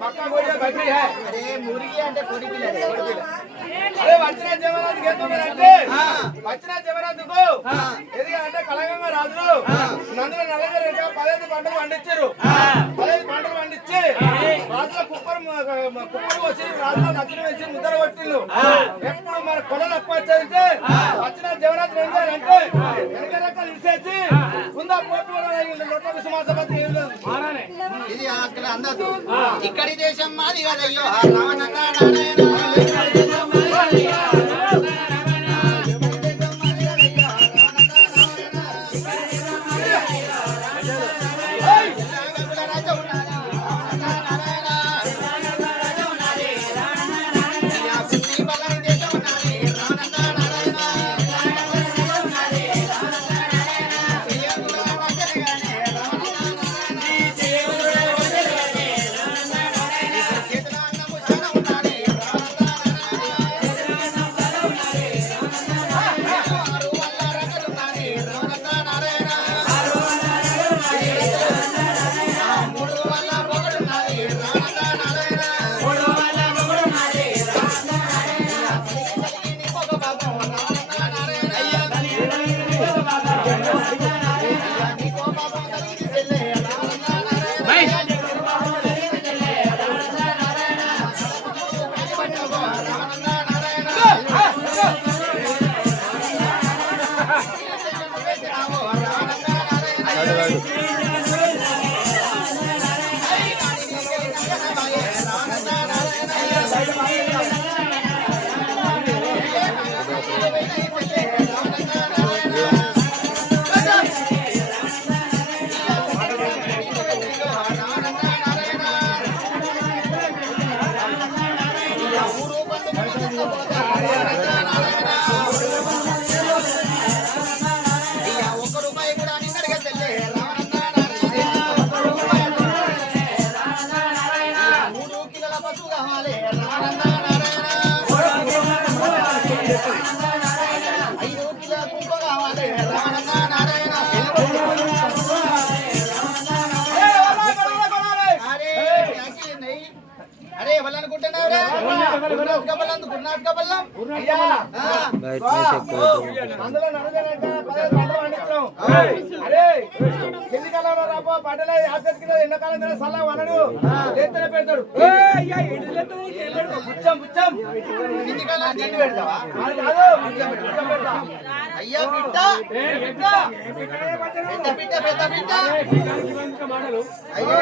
मक्का कोई बकरी है। अरे मुर्गी అంటే కోడి పిల్ల అరే వచ్చిన జవరానికి ఎందుకంటే వచ్చిన జవరానికి ఎందుకంటే కలగంగా రాజులు నందుల నల్లగారు ఇంకా 15 పంటలు పండించారు. 15 పంటలు పండించి రాజుల కుప్పరు వచ్చి రాజుల నచ్చిన వచ్చి ముద్ర కొట్టిళ్ళు. ఎప్పుడు మన కొడలు ఎక్కువ వచ్చేస్తే వచ్చిన జవరాత్రి ఏం చేయాలంటే వెనక రకాలు ఇచ్చేసి ముందా పోటీ లొట్ట విశ్వాసపతి ఇది అక్కడ అందదు. ఇక్కడి దేశం మాది కదయ్యో రావణంగా నారాయణ అందులో నడజనంటే 15 పంటలు పండించాం. అరే ఎండికాలంలో రాపో పంటలే ఆచరికిలో ఎండాకాలం సల్లా వనడు ఎత్తున పెడతాడు. పుచ్చం పుచ్చం ఎండికాలం తిండి పెడతావా? అయ్యా బిడ్డ పెద్ద బిడ్డ అయ్యో